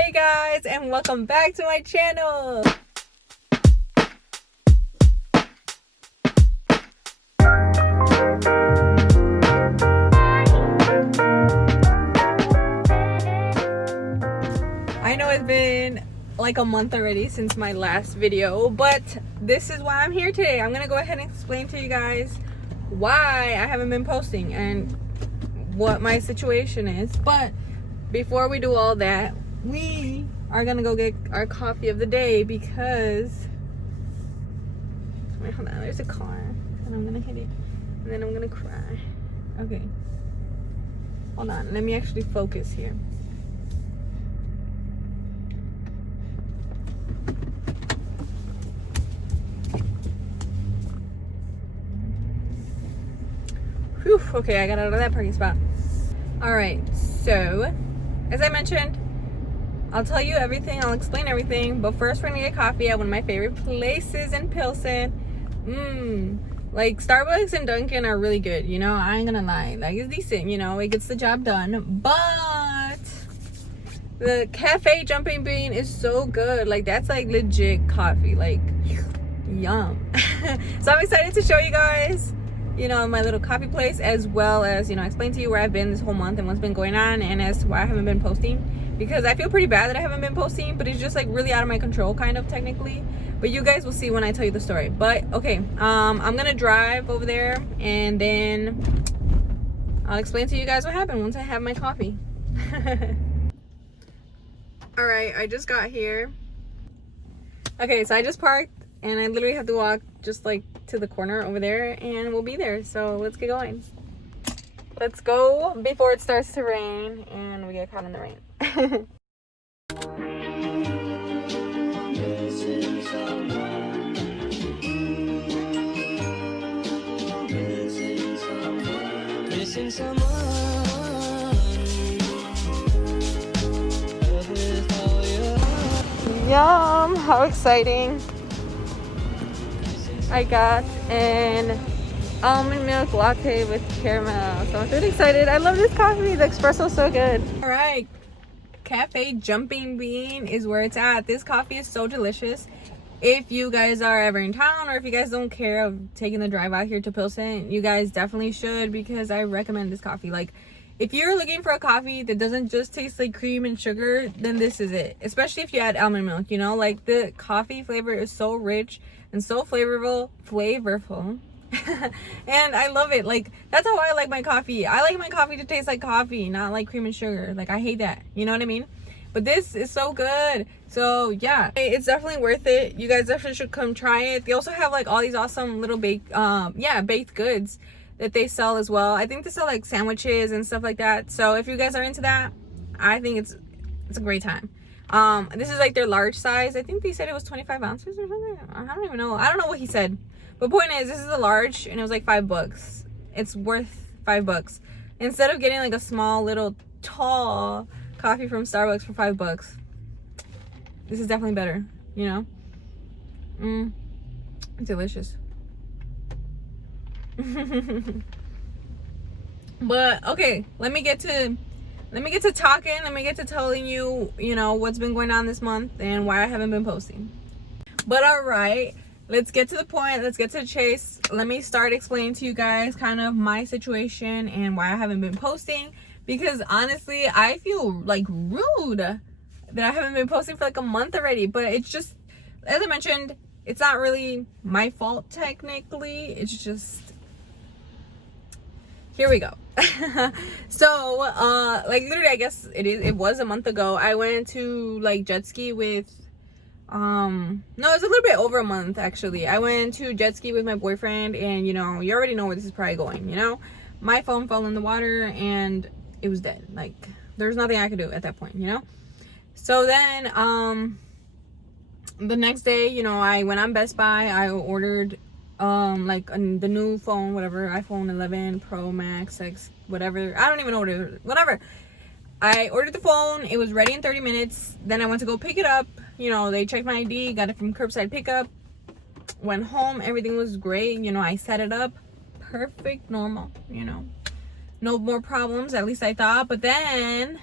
Hey guys, and welcome back to my channel. I know it's been like a month already since my last video, but this is why I'm here today. I'm gonna go ahead and explain to you guys why I haven't been posting and what my situation is. But before we do all that, we are gonna go get our coffee of the day because wait, hold on, there's a car and I'm gonna hit it and then I'm gonna cry. Okay, hold on, let me actually focus here. Whew, okay, I got out of that parking spot. All right, so as I mentioned, I'll tell you everything, I'll explain everything, but first we're gonna get coffee at one of my favorite places in Pilsen. Like Starbucks and Dunkin' are really good, you know, I ain't gonna lie. Like, it's decent, you know, it gets the job done, but the Cafe Jumping Bean is so good. Like, that's like legit coffee, like yum. So I'm excited to show you guys, you know, my little coffee place, as well as, you know, explain to you where I've been this whole month and what's been going on, and as to why I haven't been posting, because I feel pretty bad that I haven't been posting, but it's just like really out of my control, kind of, technically. But you guys will see when I tell you the story. But okay, I'm gonna drive over there and then I'll explain to you guys what happened once I have my coffee. All right, I just got here. Okay, so I just parked and I literally have to walk just like to the corner over there and we'll be there. So let's get going. Let's go before it starts to rain and we get caught in the rain. Yum, how exciting. I got an almond milk latte with caramel, so I'm really excited. I love this coffee. The espresso's so good. All right, Cafe Jumping Bean is where it's at. This coffee is so delicious. If you guys are ever in town, or if you guys don't care of taking the drive out here to Pilsen, you guys definitely should, because I recommend this coffee. Like, if you're looking for a coffee that doesn't just taste like cream and sugar, then this is it. Especially if you add almond milk, you know, like the coffee flavor is so rich and so flavorful. And I love it. Like, that's how I like my coffee. I like my coffee to taste like coffee, not like cream and sugar. Like, I hate that, you know what I mean? But this is so good. So yeah, it's definitely worth it. You guys definitely should come try it. They also have like all these awesome little baked goods that they sell as well. I think they sell like sandwiches and stuff like that. So if you guys are into that, I think it's a great time. This is like their large size. I think they said it was 25 ounces or something. I don't even know. I don't know what he said. But point is, this is a large and it was like $5. It's worth $5 instead of getting like a small little tall coffee from Starbucks for $5. This is definitely better, you know. Delicious. But okay, let me get to talking. Let me get to telling you, you know, what's been going on this month and why I haven't been posting. But all right, let's get to the point. Let's get to the chase. Let me start explaining to you guys kind of my situation and why I haven't been posting, because honestly, I feel like rude that I haven't been posting for like a month already. But it's just, as I mentioned, it's not really my fault technically. It's just, here we go. So like literally, I guess it was a month ago, I went to like jet ski with no, it's a little bit over a month actually. I went to jet ski with my boyfriend, and you know, you already know where this is probably going, you know. My phone fell in the water and it was dead. Like, there's nothing I could do at that point, you know. So then the next day, you know, I went on Best Buy. I ordered the new phone, whatever, iPhone 11 Pro Max X, whatever. I don't even know what it was. Whatever. I ordered the phone. It was ready in 30 minutes. Then I went to go pick it up. You know, they checked my ID, got it from curbside pickup. Went home. Everything was great. You know, I set it up. Perfect, normal, you know. No more problems, at least I thought. But then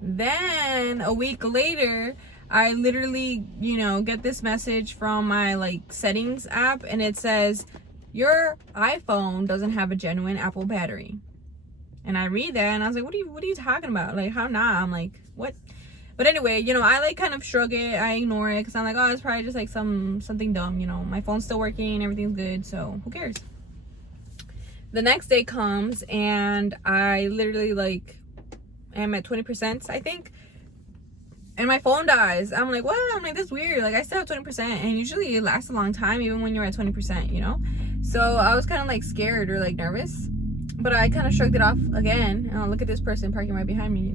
Then a week later, I literally, get this message from my like settings app, and it says your iPhone doesn't have a genuine Apple battery. And I read that and I was like, what are you talking about? Like, how not? I'm like, what? But anyway, I like kind of shrug it. I ignore it because I'm like, oh, it's probably just like something dumb. My phone's still working, everything's good, so who cares? The next day comes and I literally like am at 20%, I think, and my phone dies. I'm like, what? I'm like, that's weird. Like, I still have 20%, and usually it lasts a long time even when you're at 20%, So I was kind of like scared or like nervous, but I kind of shrugged it off again. Look at this person parking right behind me,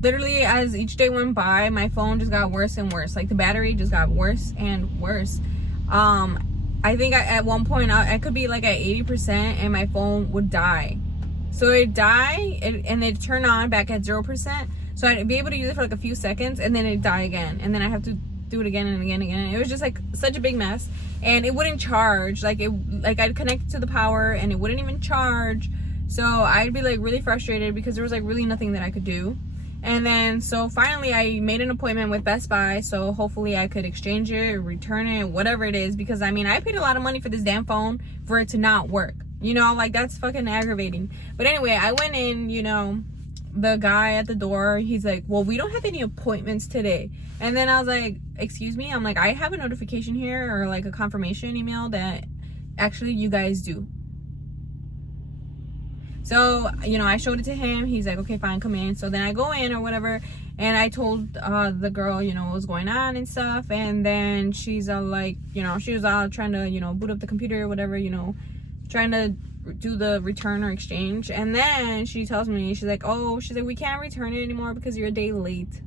Literally, as each day went by, my phone just got worse and worse. Like, the battery just got worse and worse. I think at one point I could be like at 80% and my phone would die. So it'd die and it'd turn on back at 0%. So I'd be able to use it for like a few seconds and then it'd die again. And then I have to do it again and again and again. It was just like such a big mess. And it wouldn't charge. Like I'd connect it to the power and it wouldn't even charge. So I'd be like really frustrated because there was like really nothing that I could do. And then, so finally I made an appointment with Best Buy, so hopefully I could exchange it, return it, whatever it is, because I mean, I paid a lot of money for this damn phone for it to not work. Like, that's fucking aggravating. But anyway, I went in, the guy at the door, he's like, well, we don't have any appointments today. And then I was like, excuse me? I'm like, I have a notification here, or like a confirmation email that actually you guys do. So, I showed it to him. He's like, okay, fine, come in. So then I go in or whatever. And I told the girl, what was going on and stuff. And then she's all like, she was all trying to, boot up the computer or whatever, trying to do the return or exchange. And then she tells me, she's like, we can't return it anymore because you're a day late.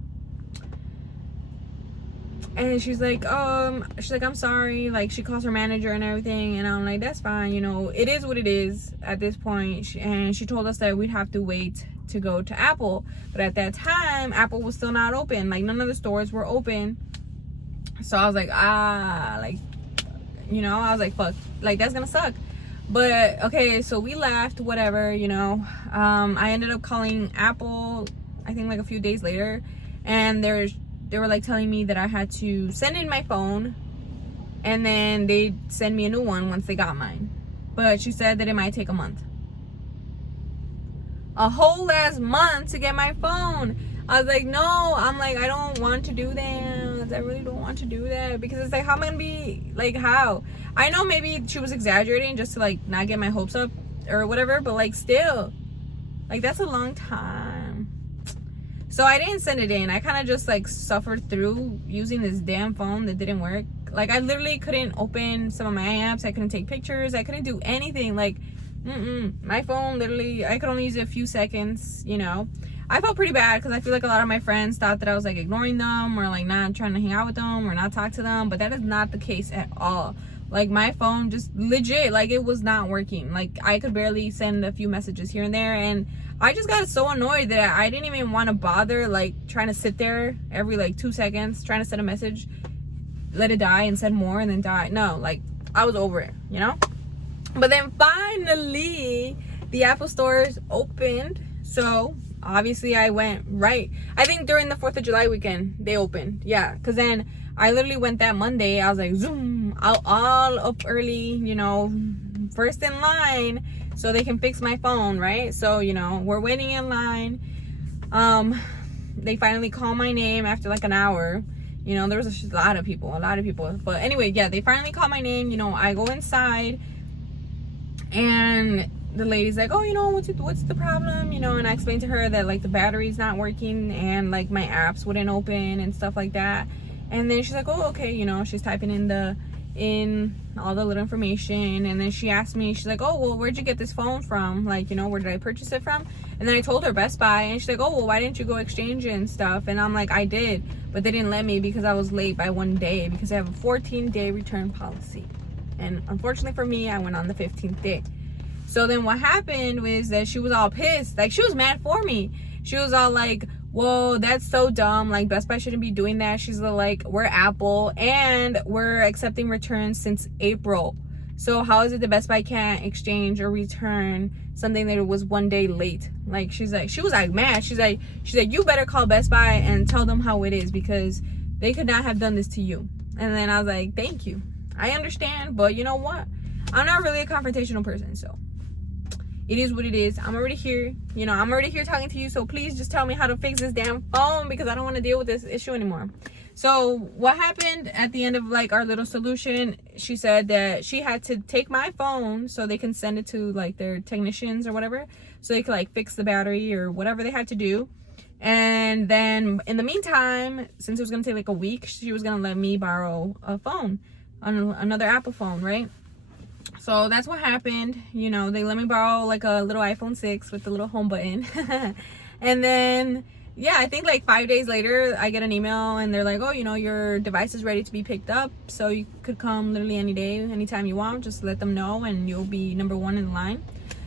And she's like, I'm sorry. Like, she calls her manager and everything. And I'm like, that's fine. It is what it is at this point. And she told us that we'd have to wait to go to Apple. But at that time, Apple was still not open. Like, none of the stores were open. So I was like, I was like, fuck. Like, that's gonna suck. But, okay, so we left, whatever, I ended up calling Apple, I think, like, a few days later. And they were like telling me that I had to send in my phone and then they'd send me a new one once they got mine. But she said that it might take a month. A whole last month to get my phone. I was like, no. I'm like, I don't want to do that. I really don't want to do that. Because it's like, how am I gonna be, like, how? I know maybe she was exaggerating just to, like, not get my hopes up or whatever. But, like, still. Like, that's a long time. So I didn't send it in. I kind of just like suffered through using this damn phone that didn't work. Like, I literally couldn't open some of my apps. I couldn't take pictures. I couldn't do anything. Like, my phone literally, I could only use it a few seconds, I felt pretty bad because I feel like a lot of my friends thought that I was like ignoring them or like not trying to hang out with them or not talk to them. But that is not the case at all. Like, my phone just legit, like, it was not working. Like, I could barely send a few messages here and there. And I just got so annoyed that I didn't even want to bother, like, trying to sit there every, like, 2 seconds, trying to send a message, let it die, and send more, and then die. No, like, I was over it, But then finally, the Apple stores opened. So, obviously, I went right. I think during the 4th of July weekend, they opened. Yeah, because then I literally went that Monday. I was like, zoom, all up early, first in line, so they can fix my phone, right? So, we're waiting in line. They finally call my name after like an hour. There was a lot of people. But anyway, yeah, they finally call my name. I go inside and the lady's like, what's the problem? And I explained to her that like the battery's not working and like my apps wouldn't open and stuff like that. And then she's like, oh, okay, she's typing in all the little information. And then she asked me, she's like, oh, well, where'd you get this phone from? Like, where did I purchase it from? And then I told her Best Buy, and she's like, oh, well, why didn't you go exchange it and stuff? And I'm like, I did, but they didn't let me because I was late by 1 day because I have a 14-day return policy. And unfortunately for me, I went on the 15th day. So then what happened was that she was all pissed. Like, she was mad for me. She was all like, whoa, that's so dumb. Like, Best Buy shouldn't be doing that. She's like, we're Apple and we're accepting returns since April. So how is it that Best Buy can't exchange or return something that was 1 day late? Like, she was like mad. She's like, you better call Best Buy and tell them how it is, because they could not have done this to you. And then I was like, thank you, I understand, but you know what, I'm not really a confrontational person, so it is what it is. I'm already here, you know, I'm already here talking to you, so please just tell me how to fix this damn phone, because I don't want to deal with this issue anymore. So what happened at the end of like our little solution, she said that she had to take my phone so they can send it to like their technicians or whatever, so they could like fix the battery or whatever they had to do. And then in the meantime, since it was gonna take like a week, she was gonna let me borrow a phone, another Apple phone, right? So that's what happened. You know, they let me borrow like a little iPhone 6 with the little home button. And then, yeah, I think like 5 days later, I get an email and they're like, oh, you know, your device is ready to be picked up. So you could come literally any day, anytime you want. Just let them know and you'll be number one in line.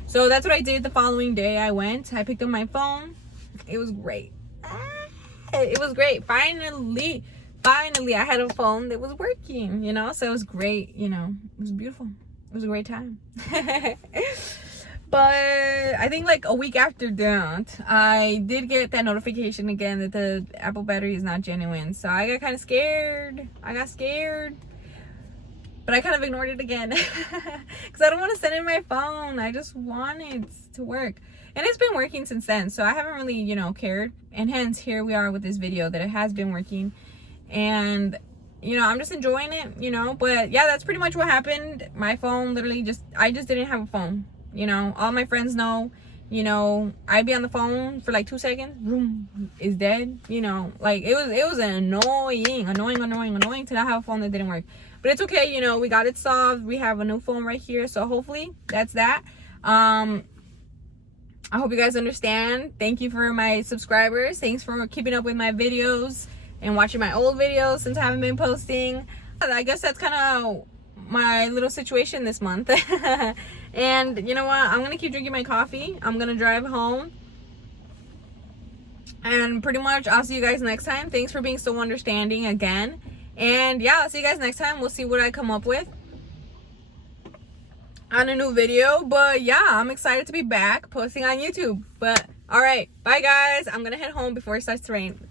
So that's what I did. The following day I went, I picked up my phone. It was great. It was great. Finally, I had a phone that was working, you know? So it was great, you know, it was beautiful. It was a great time. But I think like a week after that, I did get that notification again that the Apple battery is not genuine. So I got kind of scared. But I kind of ignored it again. Because I don't want to send in my phone. I just want it to work. And it's been working since then. So I haven't really, you know, cared. And hence, here we are with this video that it has been working. And you know, I'm just enjoying it, you know. But yeah, that's pretty much what happened. My phone literally I just didn't have a phone, you know. All my friends know, you know, I'd be on the phone for like 2 seconds, boom, it's dead, you know. Like it was annoying to not have a phone that didn't work. But it's okay, you know, we got it solved. We have a new phone right here, so hopefully that's that. I hope you guys understand. Thank you for my subscribers. Thanks for keeping up with my videos and watching my old videos since I haven't been posting. I guess that's kind of my little situation this month. And you know what, I'm gonna keep drinking my coffee. I'm gonna drive home, and pretty much I'll see you guys next time. Thanks for being so understanding again. And yeah, I'll see you guys next time. We'll see what I come up with on a new video. But yeah, I'm excited to be back posting on YouTube. But all right, bye guys. I'm gonna head home before it starts to rain.